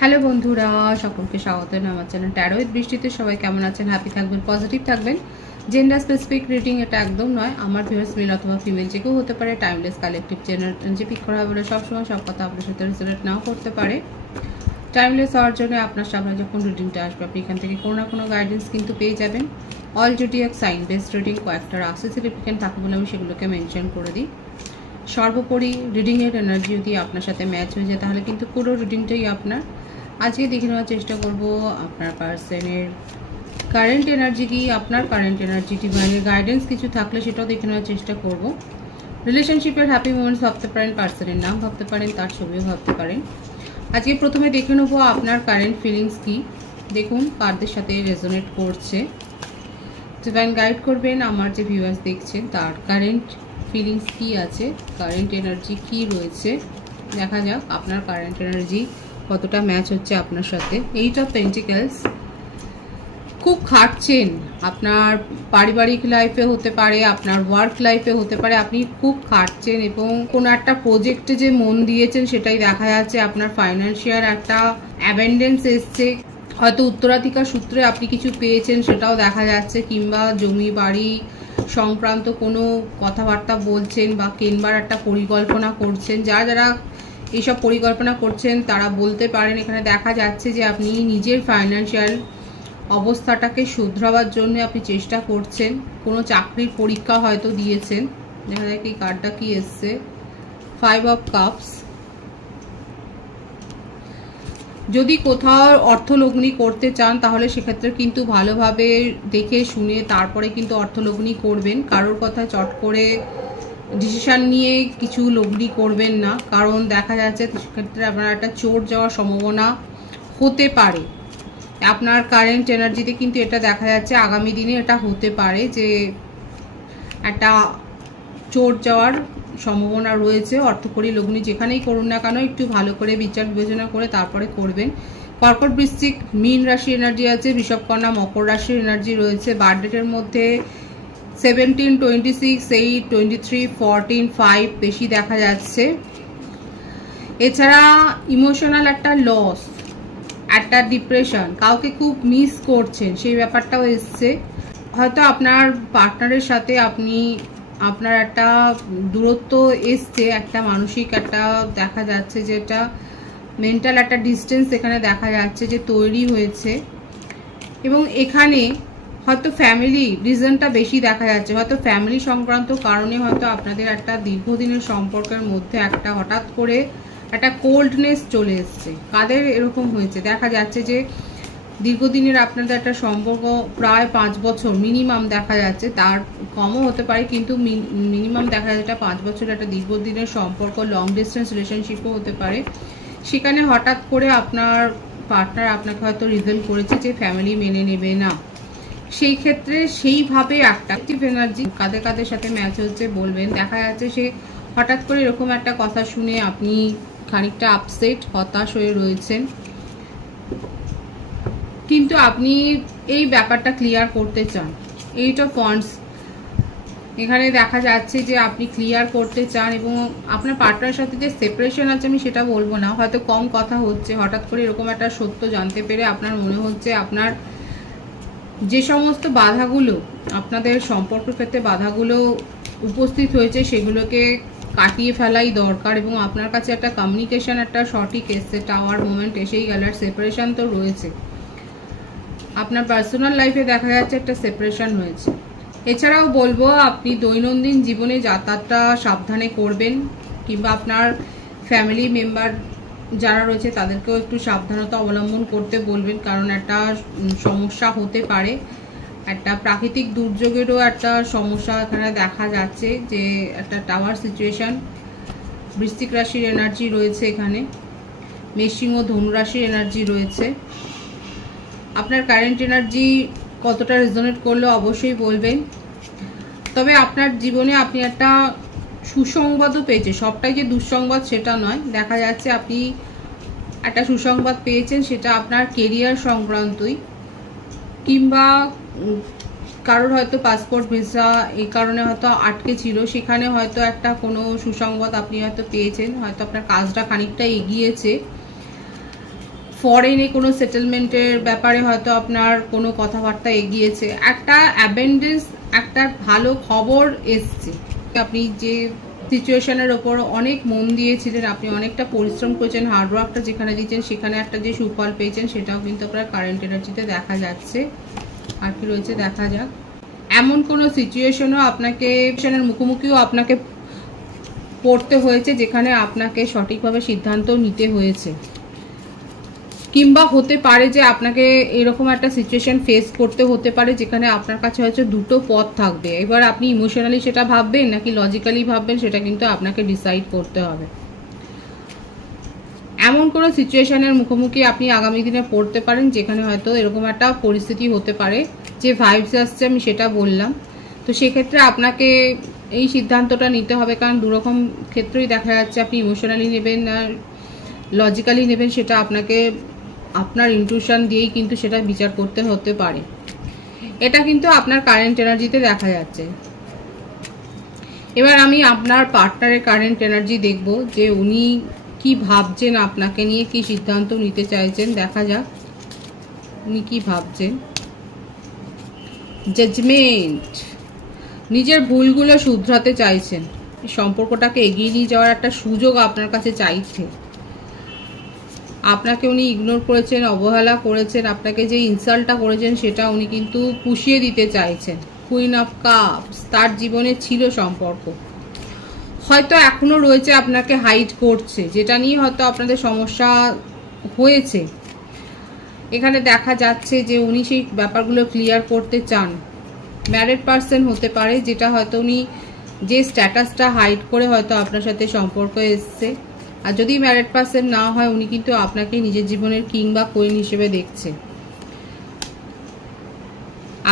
Hello বন্ধুরা, সকলকে স্বাগত আমার চ্যানেল ট্যারো উইথ বৃষ্টিতে। সবাই কেমন আছেন? হ্যাপি থাকবেন, পজিটিভ থাকবেন। জেন্ডার স্পেসিফিক রিডিং এটা একদম নয়। আমার ভিউয়ার্স মেল অথবা ফিমেল যে কেউ হতে পারে। টাইমলেস কালেকটিভ জেনারেল পিক করা হবে বলে সবসময় সব কথা আপনার সাথে রেজোনেট নাও করতে পারে। টাইমলেস হওয়ার জন্য আপনার সামনে যখন রিডিংটা আসবে আপনি এখান থেকে কোনো না কোনো গাইডেন্স কিন্তু পেয়ে যাবেন। All zodiac sign based reading কয়েকটা রাশি সিগনিফিকেন্ট থাকে বলে আমি সেগুলোকে মেনশন করে দিই। সর্বোপরি রিডিংয়ের এনার্জি যদি আপনার সাথে ম্যাচ হয়ে যায় তাহলে কিন্তু পুরো রিডিংটাই আপনার। আজকে দেখে নেওয়ার চেষ্টা করব আপনার পার্সনের কারেন্ট এনার্জি কি, আপনার কারেন্ট এনার্জি ডিভাইনের গাইডেন্স কিছু থাকলে সেটাও দেখে নেওয়ার চেষ্টা করব। রিলেশনশিপের হ্যাপি মোমেন্টস ভাবতে পারেন, পার্সনের নাম ভাবতে পারেন, তার ছবিও ভাবতে পারেন। আজকে প্রথমে দেখে নেব আপনার কারেন্ট ফিলিংস কি। দেখুন কারদের সাথে রেজোনেট করছে। ডিভাইন গাইড করবেন আমার যে ভিউয়ার্স দেখছেন তার কারেন্ট ফিলিংস কি আছে, কারেন্ট এনার্জি কি রয়েছে। দেখা যাক আপনার কারেন্ট এনার্জি কতটা ম্যাচ হচ্ছে আপনার সাথে। এইট অফ পেন্টিকেলস, খুব খাটছেন। আপনার পারিবারিক লাইফে হতে পারে, আপনার ওয়ার্ক লাইফে হতে পারে, আপনি খুব খাটছেন এবং কোনো একটা প্রজেক্টে যে মন দিয়েছেন সেটাই দেখা যাচ্ছে। আপনার ফাইন্যান্সিয়াল একটা অ্যাবেন্ডেন্স এসছে, হয়তো উত্তরাধিকার সূত্রে আপনি কিছু পেয়েছেন সেটাও দেখা যাচ্ছে, কিংবা জমি বাড়ি সংক্রান্ত কোনো কথাবার্তা বলছেন বা কেনবার একটা পরিকল্পনা করছেন। যারা এইসব পরিকল্পনা করছেন তারা বলতে পারেন। এখানে দেখা যাচ্ছে যে আপনি নিজের ফাইন্যান্সিয়াল অবস্থাটাকে শুধরাবার জন্য আপনি চেষ্টা করছেন। কোনো চাকরির পরীক্ষা হয়তো দিয়েছেন। দেখা যাক এই কার্ডটা কি এসছে, 5 অফ কাপস। যদি কোথাও অর্থলগ্নি করতে চান তাহলে সেক্ষেত্রে কিন্তু ভালোভাবে দেখে শুনে তারপরে কিন্তু অর্থলগ্নি করবেন। কারোর কথা চট করে ডিসিশান নিয়ে কিছু লগ্নি করবেন না, কারণ দেখা যাচ্ছে সেক্ষেত্রে আপনার একটা চোট যাওয়ার সম্ভাবনা হতে পারে। আপনার কারেন্ট এনার্জিতে কিন্তু এটা দেখা যাচ্ছে আগামী দিনে এটা হতে পারে যে একটা চোট যাওয়ার সম্ভাবনা রয়েছে। অর্থকরী লগ্নি যেখানেই করুন না কেন একটু ভালো করে বিচার বিবেচনা করে তারপরে করবেন। কর্কট, বৃশ্চিক, মীন রাশি এনার্জি আছে, বৃষভকন্যা, মকর রাশির এনার্জি রয়েছে। বার্থডেটের মধ্যে 17, 26, 8, 23, 14, 5 বেশি দেখা যাচ্ছে। এছাড়া ইমোশনাল একটা লস, একটা ডিপ্রেশন, কাউকে খুব মিস করছেন সেই ব্যাপারটাও এসছে। হয়তো আপনার পার্টনারের সাথে আপনার একটা দূরত্ব এসছে, একটা মানসিক একটা দেখা যাচ্ছে যে এটা মেন্টাল একটা ডিস্টেন্স এখানে দেখা যাচ্ছে যে তৈরি হয়েছে। এবং এখানে হয়তো ফ্যামিলি রিজনটা বেশি দেখা যাচ্ছে। হয়তো ফ্যামিলি সংক্রান্ত কারণে হয়তো আপনাদের একটা দীর্ঘদিনের সম্পর্কের মধ্যে একটা হঠাৎ করে একটা কোল্ডনেস চলে এসছে। কাদের এরকম হয়েছে দেখা যাচ্ছে যে দীর্ঘদিনের আপনাদের একটা সম্পর্ক প্রায় 5 বছর মিনিমাম দেখা যাচ্ছে, তার কমও হতে পারে কিন্তু মিনিমাম দেখা যাচ্ছে 5 বছর একটা দীর্ঘদিনের সম্পর্ক, লং ডিস্টেন্স রিলেশনশিপও হতে পারে। সেখানে হঠাৎ করে আপনার পার্টনার আপনাকে হয়তো রিভিল করেছে যে ফ্যামিলি মেনে নেবে না। সেই ক্ষেত্রে সেইভাবে একটা অ্যাক্টিভ এনার্জি কাদের কাদের সাথে ম্যাচ হচ্ছে বলবেন। দেখা যাচ্ছে সে হঠাৎ করে এরকম একটা কথা শুনে আপনি খানিকটা আপসেট, হতাশ হয়ে রয়েছেন, কিন্তু আপনি এই ব্যাপারটা ক্লিয়ার করতে চান। 8 অফ ওয়ান্ডস এখানে দেখা যাচ্ছে যে আপনি ক্লিয়ার করতে চান এবং আপনার পার্টনারের সাথে যে সেপারেশন আছে আমি সেটা বলবো না, হয়তো কম কথা হচ্ছে। হঠাৎ করে এরকম একটা সত্য জানতে পেরে আপনার মনে হচ্ছে আপনার যে সমস্ত বাধাগুলো আপনাদের সম্পর্কের ক্ষেত্রে বাধাগুলো উপস্থিত হয়েছে সেগুলোকে কাটিয়ে ফেলাই দরকার। এবং আপনার কাছে একটা কমিউনিকেশন একটা সঠিক এসছে, টাওয়ার মোমেন্ট এসেই গেল। আর সেপারেশন তো রয়েছে, আপনার পার্সোনাল লাইফে দেখা যাচ্ছে একটা সেপারেশন হয়েছে। এছাড়াও বলবো আপনি দৈনন্দিন জীবনে যাতায়াতটা সাবধানে করবেন, কিংবা আপনার ফ্যামিলি মেম্বার যারা রয়েছে তাদেরকেও একটু সাবধানতা অবলম্বন করতে বলবেন, কারণ একটা সমস্যা হতে পারে। একটা প্রাকৃতিক দুর্যোগেরও একটা সমস্যা এখানে দেখা যাচ্ছে যে একটা টাওয়ার সিচুয়েশন। বৃশ্চিক রাশির এনার্জি রয়েছে এখানে, মেষিং ও ধনু রাশির এনার্জি রয়েছে। আপনার কারেন্ট এনার্জি কতটা রেজোনেট করলো অবশ্যই বলবেন। তবে আপনার জীবনে আপনি একটা সুসংবাদও পেয়েছে, সবটাই যে দুঃসংবাদ সেটা নয়। দেখা যাচ্ছে আপনি একটা সুসংবাদ পেয়েছেন, সেটা আপনার কেরিয়ার সংক্রান্তই, কিংবা কারোর হয়তো পাসপোর্ট ভিসা এই কারণে হয়তো আটকে ছিল, সেখানে হয়তো একটা কোনো সুসংবাদ আপনি হয়তো পেয়েছেন, হয়তো আপনার কাজটা খানিকটা এগিয়েছে। ফরেনে কোনো সেটেলমেন্টের ব্যাপারে হয়তো আপনার কোনো কথাবার্তা এগিয়েছে, একটা অ্যাবেন্ডেন্স, একটা ভালো খবর এসছে। আপনি যে সিচুয়েশনের ওপর অনেক মন দিয়েছিলেন, আপনি অনেকটা পরিশ্রম করেছেন, হার্ডওয়ার্কটা যেখানে দিয়েছেন সেখানে একটা যে সুফল পেয়েছেন সেটাও কিন্তু আপনার কারেন্ট এনার্জিতে দেখা যাচ্ছে। আর কি রয়েছে দেখা যাক। এমন কোনো সিচুয়েশনও আপনাকে মুখোমুখিও আপনাকে পড়তে হয়েছে যেখানে আপনাকে সঠিকভাবে সিদ্ধান্ত নিতে হয়েছে, কিংবা হতে পারে যে আপনাকে এরকম একটা সিচুয়েশন ফেস করতে হতে পারে যেখানে আপনার কাছে হয়তো দুটো পথ থাকবে। এবার আপনি ইমোশনালি সেটা ভাববেন নাকি লজিক্যালি ভাববেন সেটা কিন্তু আপনাকে ডিসাইড করতে হবে। এমন কোনো সিচুয়েশনের মুখোমুখি আপনি আগামী দিনে পড়তে পারেন যেখানে হয়তো এরকম একটা পরিস্থিতি হতে পারে। যে ভাইবস আসছে আমি সেটা বললাম। তো সেক্ষেত্রে আপনাকে এই সিদ্ধান্তটা নিতে হবে, কারণ দুরকম ক্ষেত্রেই দেখা যাচ্ছে। আপনি ইমোশনালি নেবেন না লজিক্যালি নেবেন সেটা আপনাকে আপনার ইনটিউশন দিয়েই কিন্তু সেটা বিচার করতে হতে পারে। এটা কিন্তু আপনার কারেন্ট এনার্জিতে দেখা যাচ্ছে। এবার আমি আপনার পার্টনারের কারেন্ট এনার্জি দেখব যে উনি কি ভাবছেন আপনাকে নিয়ে, কি সিদ্ধান্ত নিতে চাইছেন। দেখা যাক উনি কি ভাবছেন। জাজমেন্ট, নিজের ভুলগুলো শুধরাতে চাইছেন, সম্পর্কটাকে এগিয়ে নিয়ে যাওয়ার একটা সুযোগ আপনার কাছে চাইছে। আপনাকে উনি ইগনোর করেছেন, অবহেলা করেছেন, আপনাকে যে ইনসাল্টটা করেছেন সেটা উনি কিন্তু পুষিয়ে দিতে চাইছেন। কুইন অফ কাপস, তার জীবনে ছিল সম্পর্ক, হয়তো এখনো রয়েছে, আপনাকে হাইড করছে, যেটা নিয়ে হয়তো আপনাদের সমস্যা হয়েছে। এখানে দেখা যাচ্ছে যে উনি সেই ব্যাপারগুলো ক্লিয়ার করতে চান। ম্যারিড পার্সন হতে পারে, যেটা হয়তো উনি যে স্ট্যাটাসটা হাইড করে হয়তো আপনার সাথে সম্পর্ক এসছে। আর যদি ম্যারিড পার্সন না হয়, উনি কিন্তু আপনাকে নিজের জীবনের কিং বা কুইন হিসেবে দেখছে,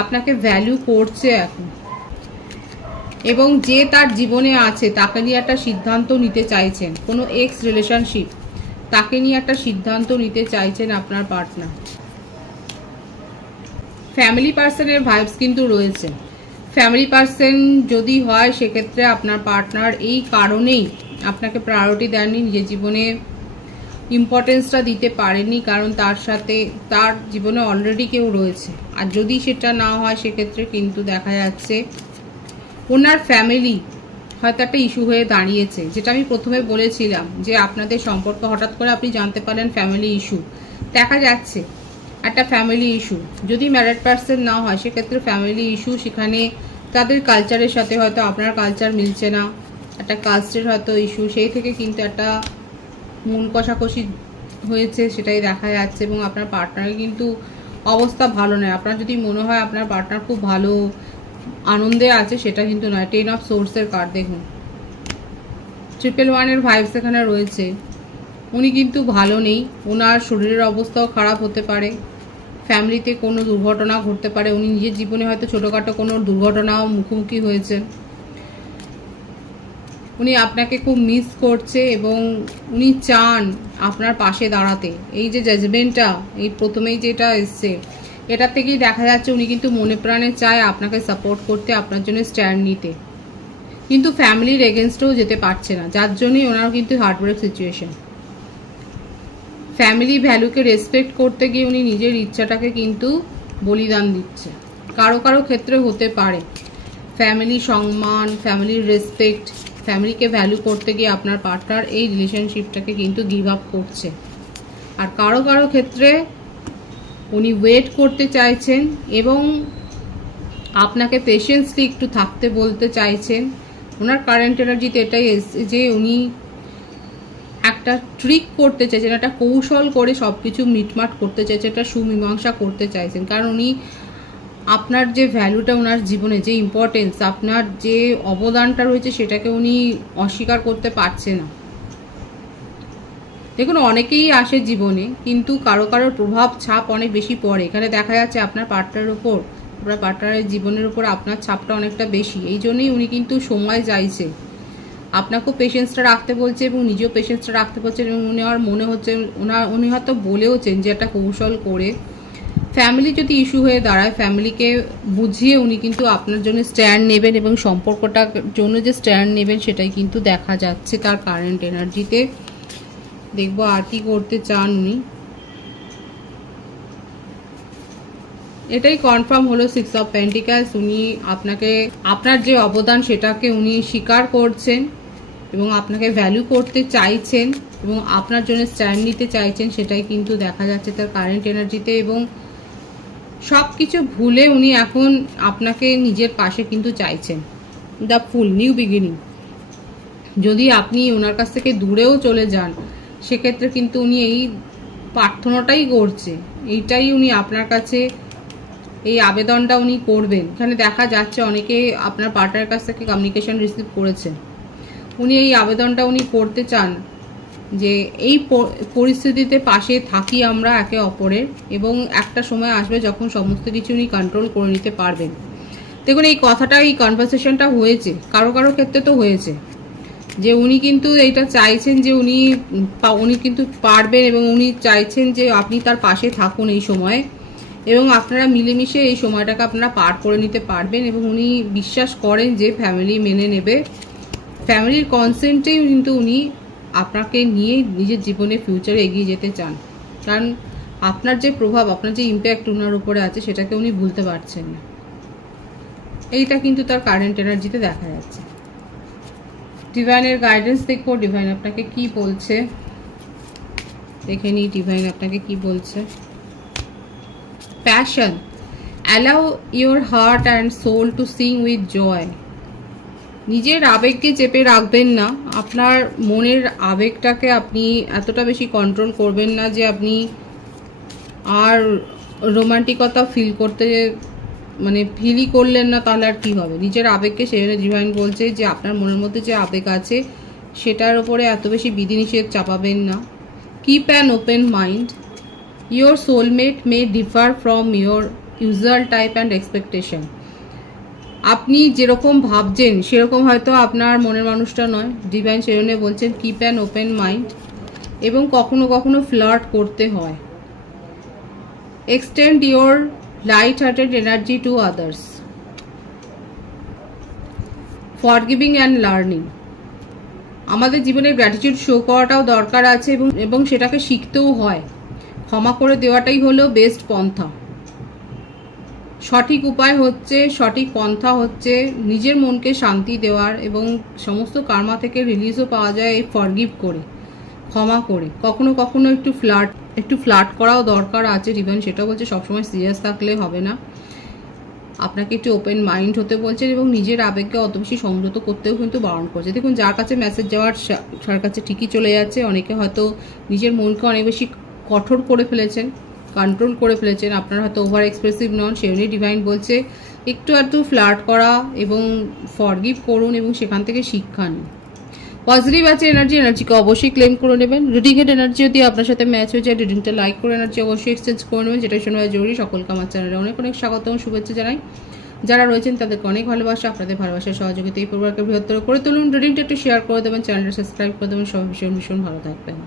আপনাকে ভ্যালু করছে এখন। এবং যে তার জীবনে আছে তাকে নিয়ে একটা সিদ্ধান্ত নিতে চাইছেন, কোনো এক্স রিলেশনশিপ, তাকে নিয়ে একটা সিদ্ধান্ত নিতে চাইছেন আপনার পার্টনার। ফ্যামিলি পার্সনের ভাইবস কিন্তু রয়েছে। ফ্যামিলি পার্সন যদি হয় সেক্ষেত্রে আপনার পার্টনার এই কারণেই আপনাকে প্রায়োরিটি দেননি, নিজের জীবনে ইম্পর্টেন্সটা দিতে পারেননি, কারণ তার সাথে তার জীবনে অলরেডি কেউ রয়েছে। আর যদি সেটা না হয় সেক্ষেত্রে কিন্তু দেখা যাচ্ছে ওনার ফ্যামিলি হয়তো একটা ইস্যু হয়ে দাঁড়িয়েছে, যেটা আমি প্রথমে বলেছিলাম যে আপনাদের সম্পর্ক হঠাৎ করে আপনি জানতে পারলেন ফ্যামিলি ইস্যু দেখা যাচ্ছে, একটা ফ্যামিলি ইস্যু। যদি ম্যারিড পার্সন না হয় সেক্ষেত্রে ফ্যামিলি ইস্যু, সেখানে তাদের কালচারের সাথে হয়তো আপনার কালচার মিলছে না, একটা কাস্টের হয়তো ইস্যু, সেই থেকে কিন্তু একটা মন কষাকষি হয়েছে, সেটাই দেখা যাচ্ছে। এবং আপনার পার্টনারের কিন্তু অবস্থা ভালো নয়। আপনার যদি মনে হয় আপনার পার্টনার খুব ভালো আনন্দে আছে, সেটা কিন্তু নয়। 10 অফ সোর্সের কার্ড দেখুন, 111 ভাইবস এখানে রয়েছে। উনি কিন্তু ভালো নেই, ওনার শরীরের অবস্থাও খারাপ হতে পারে, ফ্যামিলিতে কোনো দুর্ঘটনা ঘটতে পারে, উনি নিজের জীবনে হয়তো ছোটোখাটো কোনো দুর্ঘটনাও মুখোমুখি হয়েছেন। উনি আপনাকে খুব মিস করছে এবং উনি চান আপনার পাশে দাঁড়াতে। এই যে জাজমেন্টটা, এই প্রথমেই যেটা এসছে, এটা থেকেই দেখা যাচ্ছে উনি কিন্তু মনে প্রাণে চায় আপনাকে সাপোর্ট করতে, আপনার জন্য স্ট্যান্ড নিতে, কিন্তু ফ্যামিলির এগেনস্টেও যেতে পারছে না, যার জন্যই ওনার কিন্তু হার্টব্রেক সিচুয়েশন। ফ্যামিলি ভ্যালুকে রেসপেক্ট করতে গিয়ে উনি নিজের ইচ্ছাটাকে কিন্তু বলিদান দিচ্ছে। কারো কারো ক্ষেত্রে হতে পারে ফ্যামিলি সম্মান, ফ্যামিলির রেসপেক্ট, ফ্যামিলিকে ভ্যালু করতে গিয়ে আপনার পার্টনার এই রিলেশনশিপটাকে কিন্তু গিভ আপ করছে। আর কারো কারো ক্ষেত্রে উনি ওয়েট করতে চাইছেন এবং আপনাকে পেশেন্সলি একটু থাকতে বলতে চাইছেন। ওনার কারেন্ট এনার্জিতে এটাই এসছে যে উনি একটা ট্রিক করতে চাইছেন, একটা কৌশল করে সব কিছু মিটমাট করতে চাইছেন, একটা সুমীমাংসা করতে চাইছেন। কারণ উনি আপনার যে ভ্যালুটা, ওনার জীবনে যে ইম্পর্টেন্স, আপনার যে অবদানটা রয়েছে সেটাকে উনি অস্বীকার করতে পারছে না। দেখুন, অনেকেই আসে জীবনে, কিন্তু কারো কারোর প্রভাব ছাপ অনেক বেশি পড়ে। এখানে দেখা যাচ্ছে আপনার পার্টনারের উপর, আপনার পার্টনারের জীবনের উপর আপনার ছাপটা অনেকটা বেশি। এই জন্যই উনি কিন্তু সময় চাইছে, আপনাকেও পেশেন্সটা রাখতে বলছে এবং নিজেও পেশেন্সটা রাখতে বলছেন। এবং উনি আর মনে হচ্ছে উনি হয়তো বলেওছেন যে একটা কৌশল করে ফ্যামিলি যদি ইস্যু হয়ে দাঁড়ায়, ফ্যামিলিকে বুঝিয়ে উনি কিন্তু আপনার জন্য স্ট্যান্ড নেবেন এবং সম্পর্কটার জন্য যে স্ট্যান্ড নেবেন সেটাই কিন্তু দেখা যাচ্ছে তার কারেন্ট এনার্জিতে। দেখবো আর কি করতে চান উনি। এটাই কনফার্ম হলো 6 অফ পেন্টিক্যালস। উনি আপনাকে, আপনার যে অবদান সেটাকে উনি স্বীকার করছেন এবং আপনাকে ভ্যালু করতে চাইছেন এবং আপনার জন্য স্ট্যান্ড নিতে চাইছেন, সেটাই কিন্তু দেখা যাচ্ছে তার কারেন্ট এনার্জিতে। এবং সব কিছু ভুলে উনি এখন আপনাকে নিজের পাশে কিন্তু চাইছেন। The full, new beginning. যদি আপনি ওনার কাছ থেকে দূরেও চলে যান, সেক্ষেত্রে কিন্তু উনি এই প্রার্থনাটাই করছে, এইটাই উনি আপনার কাছে, এই আবেদনটা উনি করবেন। এখানে দেখা যাচ্ছে অনেকে আপনার পার্টনারের কাছ থেকে কমিউনিকেশন রিসিভ করেছে। উনি এই আবেদনটা উনি করতে চান যে এই পরিস্থিতিতে পাশে থাকি আমরা একে অপরের, এবং একটা সময় আসবে যখন সমস্ত কিছু উনি কন্ট্রোল করে নিতে পারবেন। দেখুন, এই কথাটা, এই কনভারসেশনটা হয়েছে, কারো কারো ক্ষেত্রে তো হয়েছে, যে উনি কিন্তু এইটা চাইছেন যে উনি কিন্তু পারবেন এবং উনি চাইছেন যে আপনি তার পাশে থাকুন এই সময়, এবং আপনারা মিলেমিশে এই সময়টাকে আপনারা পার করে নিতে পারবেন। এবং উনি বিশ্বাস করেন যে ফ্যামিলি মেনে নেবে, ফ্যামিলির কনসেন্টেই কিন্তু উনি আপনাকে নিয়ে নিজের জীবনে ফিউচারে এগিয়ে যেতে চান। কারণ আপনার যে প্রভাব, আপনার যে ইম্প্যাক্ট ওনার উপরে আছে, সেটাকে উনি ভুলতে পারছেন না। এইটা কিন্তু তার কারেন্ট এনার্জিতে দেখা যাচ্ছে। ডিভাইনের গাইডেন্স দেখবো, ডিভাইন আপনাকে কি বলছে, দেখে নিই ডিভাইন আপনাকে কি বলছে। Passion, allow your heart and soul to sing with joy. নিজের আবেগকে চেপে রাখবেন না, আপনার মনের আবেগটাকে আপনি এতটা বেশি কন্ট্রোল করবেন না যে আপনি আর রোমান্টিকতা ফিল করতে, মানে ফিলই করলেন না, তাহলে আর কী হবে। নিজের আবেগকে, সেই জন্য ডিভাইন বলছে যে আপনার মনের মধ্যে যে আবেগ আছে সেটার উপরে এত বেশি বিধিনিষেধ চাপাবেন না। Keep an open mind, your soulmate May differ from your usual type and expectation. আপনি যেরকম ভাবছেন সেরকম হয়তো আপনার মনের মানুষটা নয়। ডিভাইন সেই জন্য বলছেন কিপ অ্যান ওপেন মাইন্ড, এবং কখনো কখনো ফ্লার্ট করতে হয়। Extend your light hearted energy to others. Forgiving and learning, আমাদের জীবনে গ্র্যাটিটিউড শো করাটাও দরকার আছে, এবং সেটাকে শিখতেও হয়। ক্ষমা করে দেওয়াটাই হলো বেস্ট পন্থা। সঠিক উপায় হচ্ছে, সঠিক পন্থা হচ্ছে নিজের মনকে শান্তি দেওয়ার, এবং সমস্ত কার্মা থেকে রিলিজও পাওয়া যায় এই ফরগিভ করে, ক্ষমা করে। কখনো কখনো একটু ফ্লার্ট করাও দরকার আছে। ডিভাইন সেটা বলছে, সবসময় সিরিয়াস থাকলে হবে না, আপনাকে একটু ওপেন মাইন্ড হতে বলছেন, এবং নিজের আবেগকে অত বেশি সংযত করতেও কিন্তু বারণ করছে। দেখুন, যার কাছে মেসেজ যাওয়ার তার কাছে ঠিকই চলে যাচ্ছে। অনেকে হয়তো নিজের মনকে অনেক বেশি কঠোর করে ফেলেছেন, কন্ট্রোল করে ফেলেছেন। আপনারা হয়তো ওভার এক্সপ্রেসিভ নন, সেজন্যই ডিভাইন বলছে একটু ফ্লার্ট করা এবং ফরগিভ করুন, এবং সেখান থেকে শিক্ষা নিন। পজিটিভ আছে এনার্জিকে অবশ্যই ক্লেম করে নেবেন। রিডিংয়ের এনার্জি যদি আপনার সাথে ম্যাচ হয়ে যায়, রিডিংটা লাইক করে এনার্জি অবশ্যই এক্সচেঞ্জ করে নেবেন, যেটা শোনা জরুরি। সকলকে আমার চ্যানেলে অনেক অনেক স্বাগত এবং শুভেচ্ছা জানাই। যারা রয়েছেন তাদেরকে অনেক ভালোবাসা, আপনাদের ভালোবাসার সহযোগিতা এই পরিবারকে বৃহত্তর করে তুলুন। রিডিংটা একটু শেয়ার করে দেবেন, চ্যানেলটা সাবস্ক্রাইব করে দেবেন। সবাই ভীষণ ভীষণ ভালো থাকবেন।